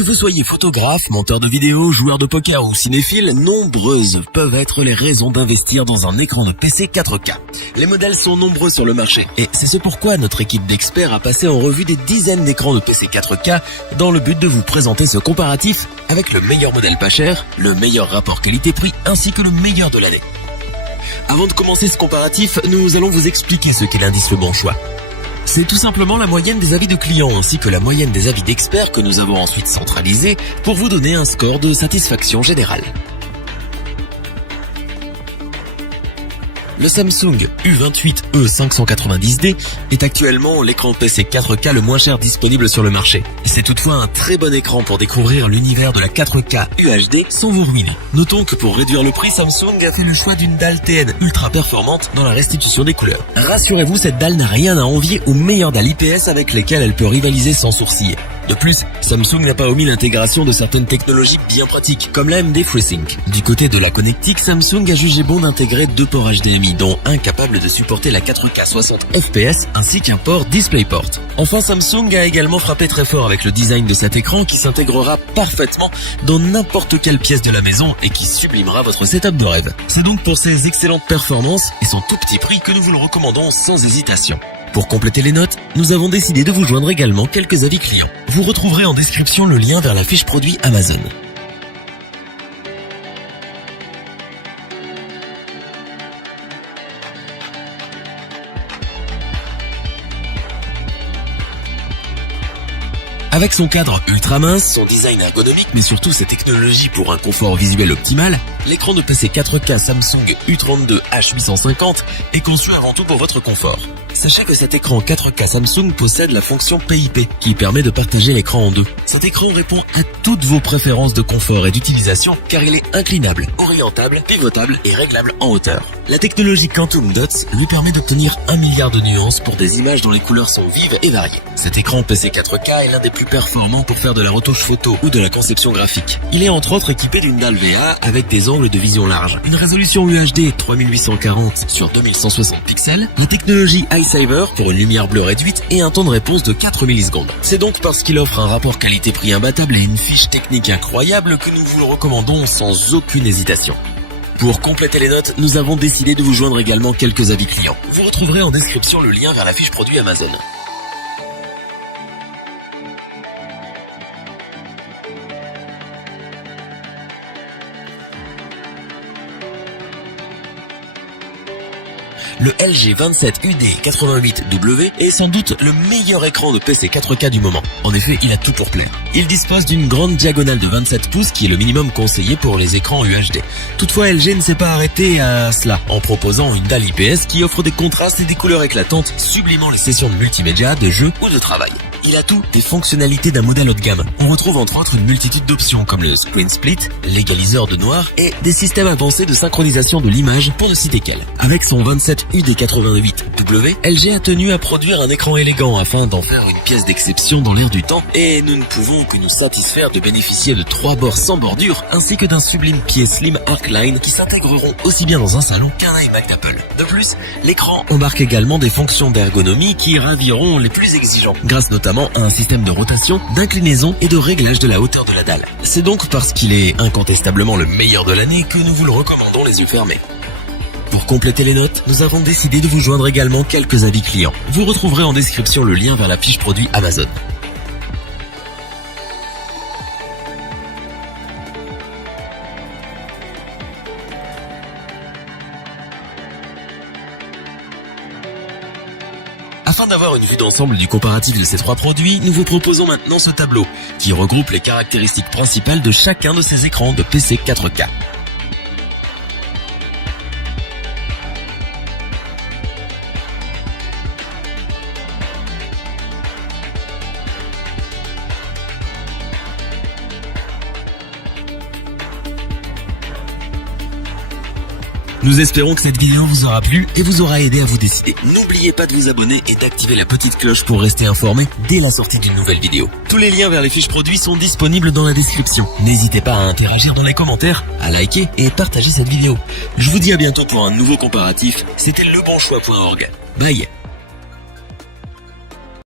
Que vous soyez photographe, monteur de vidéos, joueur de poker ou cinéphile, nombreuses peuvent être les raisons d'investir dans un écran de PC 4K. Les modèles sont nombreux sur le marché et c'est ce pourquoi notre équipe d'experts a passé en revue des dizaines d'écrans de PC 4K dans le but de vous présenter ce comparatif avec le meilleur modèle pas cher, le meilleur rapport qualité-prix ainsi que le meilleur de l'année. Avant de commencer ce comparatif, nous allons vous expliquer ce qu'est l'indice Le Bon Choix. C'est tout simplement la moyenne des avis de clients ainsi que la moyenne des avis d'experts que nous avons ensuite centralisés pour vous donner un score de satisfaction générale. Le Samsung U28e 590D est actuellement l'écran PC 4K le moins cher disponible sur le marché. C'est toutefois un très bon écran pour découvrir l'univers de la 4K UHD sans vous ruiner. Notons que pour réduire le prix, Samsung a fait le choix d'une dalle TN ultra performante dans la restitution des couleurs. Rassurez-vous, cette dalle n'a rien à envier aux meilleures dalles IPS avec lesquelles elle peut rivaliser sans sourciller. De plus, Samsung n'a pas omis l'intégration de certaines technologies bien pratiques, comme l'AMD FreeSync. Du côté de la connectique, Samsung a jugé bon d'intégrer deux ports HDMI, dont un capable de supporter la 4K 60 fps, ainsi qu'un port DisplayPort. Enfin, Samsung a également frappé très fort avec le design de cet écran qui s'intégrera parfaitement dans n'importe quelle pièce de la maison et qui sublimera votre setup de rêve. C'est donc pour ces excellentes performances et son tout petit prix que nous vous le recommandons sans hésitation. Pour compléter les notes, nous avons décidé de vous joindre également quelques avis clients. Vous retrouverez en description le lien vers la fiche produit Amazon. Avec son cadre ultra mince, son design ergonomique mais surtout ses technologies pour un confort visuel optimal, l'écran de PC 4K Samsung U32H850 est conçu avant tout pour votre confort. Sachez que cet écran 4K Samsung possède la fonction PIP qui permet de partager l'écran en deux. Cet écran répond à toutes vos préférences de confort et d'utilisation car il est inclinable, orientable, pivotable et réglable en hauteur. La technologie Quantum Dots lui permet d'obtenir 1 milliard de nuances pour des images dont les couleurs sont vives et variées. Cet écran PC 4K est l'un des plus performants pour faire de la retouche photo ou de la conception graphique. Il est entre autres équipé d'une dalle VA avec des angles de vision large, une résolution UHD 3840 sur 2160 pixels, la technologie iSaver pour une lumière bleue réduite et un temps de réponse de 4 millisecondes. C'est donc parce qu'il offre un rapport qualité-prix imbattable et une fiche technique incroyable que nous vous le recommandons sans aucune hésitation. Pour compléter les notes, nous avons décidé de vous joindre également quelques avis clients. Vous retrouverez en description le lien vers la fiche produit Amazon. Le LG 27UD88W est sans doute le meilleur écran de PC 4K du moment. En effet, il a tout pour plaire. Il dispose d'une grande diagonale de 27 pouces qui est le minimum conseillé pour les écrans UHD. Toutefois, LG ne s'est pas arrêté à cela en proposant une dalle IPS qui offre des contrastes et des couleurs éclatantes, sublimant les sessions de multimédia, de jeux ou de travail. Il a tout des fonctionnalités d'un modèle haut de gamme. On retrouve entre autres une multitude d'options comme le screen split, l'égaliseur de noir et des systèmes avancés de synchronisation de l'image pour ne citer qu'elle. Avec son 27UD88W, LG a tenu à produire un écran élégant afin d'en faire une pièce d'exception dans l'air du temps et nous ne pouvons que nous satisfaire de bénéficier de 3 bords sans bordure ainsi que d'un sublime pied slim Arcline qui s'intégreront aussi bien dans un salon qu'un iMac d'Apple. De plus, l'écran embarque également des fonctions d'ergonomie qui raviront les plus exigeants, grâce notamment à un système de rotation, d'inclinaison et de réglage de la hauteur de la dalle. C'est donc parce qu'il est incontestablement le meilleur de l'année que nous vous le recommandons les yeux fermés. Pour compléter les notes, nous avons décidé de vous joindre également quelques avis clients. Vous retrouverez en description le lien vers la fiche produit Amazon. Afin d'avoir une vue d'ensemble du comparatif de ces trois produits, nous vous proposons maintenant ce tableau qui regroupe les caractéristiques principales de chacun de ces écrans de PC 4K. Nous espérons que cette vidéo vous aura plu et vous aura aidé à vous décider. N'oubliez pas de vous abonner et d'activer la petite cloche pour rester informé dès la sortie d'une nouvelle vidéo. Tous les liens vers les fiches produits sont disponibles dans la description. N'hésitez pas à interagir dans les commentaires, à liker et partager cette vidéo. Je vous dis à bientôt pour un nouveau comparatif. C'était lebonchoix.org. Bye.